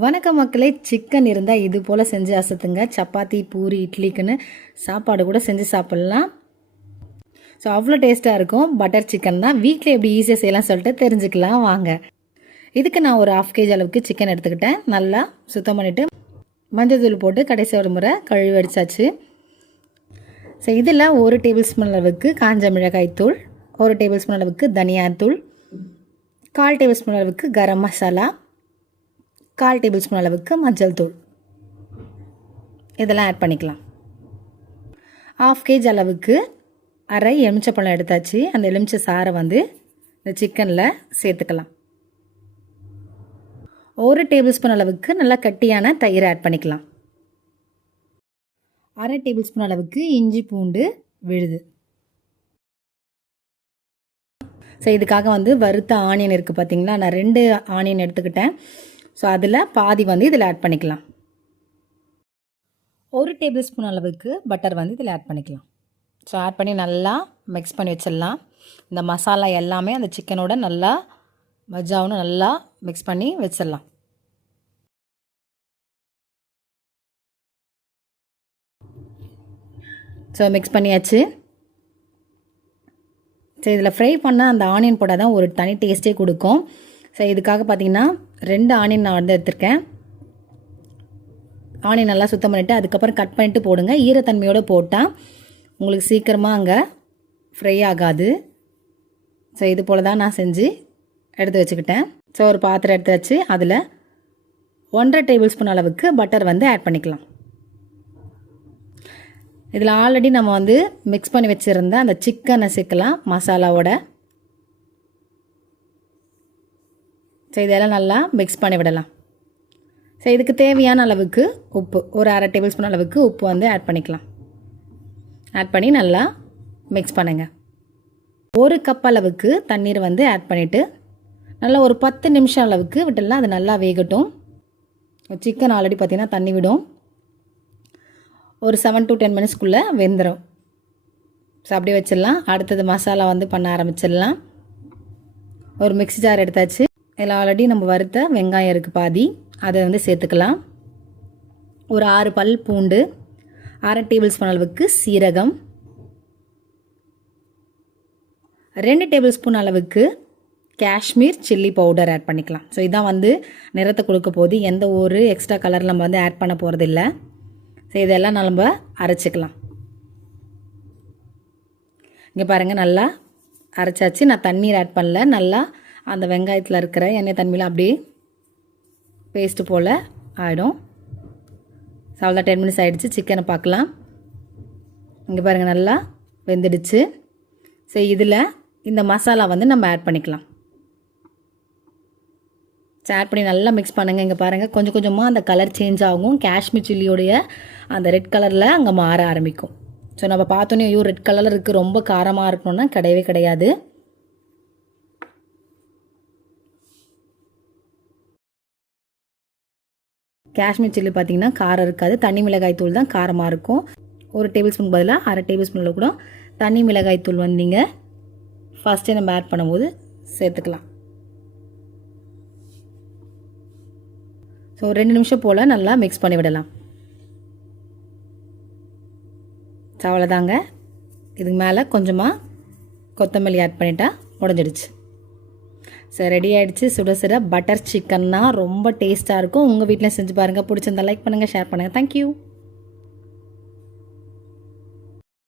வணக்கம் மக்களே, சிக்கன் இருந்தால் இது போல் செஞ்சு அசத்துங்க. சப்பாத்தி, பூரி, இட்லிக்குன்னு சாப்பாடு கூட செஞ்சு சாப்பிட்லாம். ஸோ அவ்வளோ டேஸ்ட்டாக இருக்கும். பட்டர் சிக்கன் தான் வீட்டில் எப்படி ஈஸியாக செய்யலாம் சொல்லிட்டு தெரிஞ்சுக்கலாம் வாங்க. இதுக்கு நான் ஒரு 1/2 kg அளவுக்கு சிக்கன் எடுத்துக்கிட்டேன். நல்லா சுத்தம் பண்ணிவிட்டு மஞ்சள் தூள் போட்டு கடைசி ஒரு முறை கழுவி அடித்தாச்சு. ஸோ இதில் 1 டேபிள் ஸ்பூன் அளவுக்கு காஞ்ச மிளகாய் தூள், 1 டேபிள் ஸ்பூன் அளவுக்கு தனியாத்தூள், 1/4 டேபிள் ஸ்பூன் அளவுக்கு கரம் மசாலா, 1/4 டேபிள் ஸ்பூன் அளவுக்கு மஞ்சள் தூள் இதெல்லாம் ஆட் பண்ணிக்கலாம். 1/2 kg அளவுக்கு அரை எலுமிச்சப்பழம் எடுத்தாச்சு. அந்த எலுமிச்சை சாறை வந்து இந்த சிக்கனில் சேர்த்துக்கலாம். 1 டேபிள் ஸ்பூன் அளவுக்கு நல்லா கட்டியான தயிர் ஆட் பண்ணிக்கலாம். 1/2 டேபிள் ஸ்பூன் அளவுக்கு இஞ்சி பூண்டு விழுது. ஸோ இதுக்காக வந்து வறுத்த ஆனியன் இருக்குது பார்த்தீங்களா, நான் 2 ஆனியன் எடுத்துக்கிட்டேன். ஸோ அதில் பாதி வந்து இதில் ஆட் பண்ணிக்கலாம். 1 டேபிள் ஸ்பூன் அளவுக்கு பட்டர் வந்து இதில் ஆட் பண்ணிக்கலாம். ஸோ ஆட் பண்ணி நல்லா மிக்ஸ் பண்ணி வச்சிடலாம். இந்த மசாலா எல்லாமே அந்த சிக்கனோட நல்லா மஜாவும் நல்லா மிக்ஸ் பண்ணி வச்சிடலாம். ஸோ மிக்ஸ் பண்ணியாச்சு. ஸோ இதில் ஃப்ரை பண்ணால் அந்த ஆனியன் போட்டால் தான் ஒரு தனி டேஸ்ட்டே கொடுக்கும். ஸோ இதுக்காக பார்த்திங்கன்னா 2 ஆனியன் நான் வந்து எடுத்துருக்கேன். ஆனியன் நல்லா சுத்தம் பண்ணிவிட்டு அதுக்கப்புறம் கட் பண்ணிவிட்டு போடுங்க. ஈரத்தன்மையோடு போட்டால் உங்களுக்கு சீக்கிரமாக அங்கே ஃப்ரை ஆகாது. ஸோ இது போல் தான் நான் செஞ்சு எடுத்து வச்சுக்கிட்டேன். ஸோ ஒரு பாத்திரம் எடுத்து வச்சு அதில் 1/2 டேபிள் ஸ்பூன் அளவுக்கு பட்டர் வந்து ஆட் பண்ணிக்கலாம். இதில் ஆல்ரெடி நம்ம வந்து மிக்ஸ் பண்ணி வச்சுருந்த அந்த சிக்கனை சேர்க்கலாம் மசாலாவோட. ஸோ இதெல்லாம் நல்லா மிக்ஸ் பண்ணி விடலாம். ஸோ இதுக்கு தேவையான அளவுக்கு உப்பு, ஒரு 1/2 டேபிள் ஸ்பூன் அளவுக்கு உப்பு வந்து ஆட் பண்ணிக்கலாம். ஆட் பண்ணி நல்லா மிக்ஸ் பண்ணுங்கள். 1 கப் அளவுக்கு தண்ணீர் வந்து ஆட் பண்ணிவிட்டு நல்லா ஒரு 10 நிமிஷம் அளவுக்கு விட்டுடலாம். அது நல்லா வேகட்டும். சிக்கன் ஆல்ரெடி பார்த்திங்கன்னா தண்ணி விடும். ஒரு 7 to 10 மினிட்ஸ்க்குள்ளே வெந்துடும். ஸோ அப்படியே வச்சிடலாம். அடுத்தது மசாலா வந்து பண்ண ஆரம்பிச்சிடலாம். ஒரு மிக்ஸி ஜார் எடுத்தாச்சு. இதில் ஆல்ரெடி நம்ம வறுத்த வெங்காயம் இருக்குது பாதி, அதை வந்து சேர்த்துக்கலாம். ஒரு 6 பல் பூண்டு, 1/2 டேபிள் ஸ்பூன் அளவுக்கு சீரகம், 2 டேபிள் ஸ்பூன் அளவுக்கு காஷ்மீர் சில்லி பவுடர் ஆட் பண்ணிக்கலாம். ஸோ இதான் வந்து நிறத்தை கொடுக்க போது. எந்த ஒரு எக்ஸ்ட்ரா கலர் நம்ம வந்து ஆட் பண்ண போகிறது இல்லை. ஸோ இதெல்லாம் நம்ம அரைச்சிக்கலாம். இங்கே பாருங்கள் நல்லா அரைச்சாச்சு. நான் தண்ணீர் ஆட் பண்ணல. நல்லா அந்த வெங்காயத்தில் இருக்கிற எண்ணெய் தண்ணியில் அப்படியே பேஸ்ட்டு போல் ஆகிடும். ஸோ அவ்வளோ 10 மினிட்ஸ் ஆகிடுச்சு. சிக்கனை பார்க்கலாம். இங்கே பாருங்கள் நல்லா வெந்துடுச்சு. ஸோ இதில் இந்த மசாலா வந்து நம்ம ஆட் பண்ணிக்கலாம். ஆட் பண்ணி நல்லா மிக்ஸ் பண்ணுங்கள். இங்கே பாருங்கள் கொஞ்சம் கொஞ்சமாக அந்த கலர் சேஞ்ச் ஆகும். காஷ்மீர் சில்லியோடைய அந்த ரெட் கலரில் அங்கே மாற ஆரம்பிக்கும். ஸோ நம்ம பார்த்தோன்னே ஐயோ ரெட் கலரில் இருக்குது ரொம்ப காரமாக இருக்கணும்னா கிடையவே கிடையாது. காஷ்மீர் சில்லி பார்த்திங்கன்னா காரம் இருக்காது. தனி மிளகாய் தூள் தான் காரமாக இருக்கும். 1 டேபிள் ஸ்பூன் பதிலாக 1/2 டேபிள் ஸ்பூனில் கூட தனி மிளகாய் தூள் வந்து நீங்கள் ஃபஸ்ட்டே நம்ம ஆட் பண்ணும்போது சேர்த்துக்கலாம். ஸோ 2 நிமிஷம் போல் நல்லா மிக்ஸ் பண்ணி விடலாம். ஸோ அவ்வளோதாங்க. இதுக்கு மேலே கொஞ்சமாக கொத்தமல்லி ஆட் பண்ணிட்டா முடிஞ்சிடுச்சு. ஸோ ரெடி ஆகிடுச்சு. சுட சுட பட்டர் சிக்கன்னா ரொம்ப டேஸ்ட்டாக இருக்கும். உங்கள் வீட்டில் செஞ்சு பாருங்கள். பிடிச்சிருந்தா லைக் பண்ணுங்கள், ஷேர் பண்ணுங்கள். தேங்க்யூ.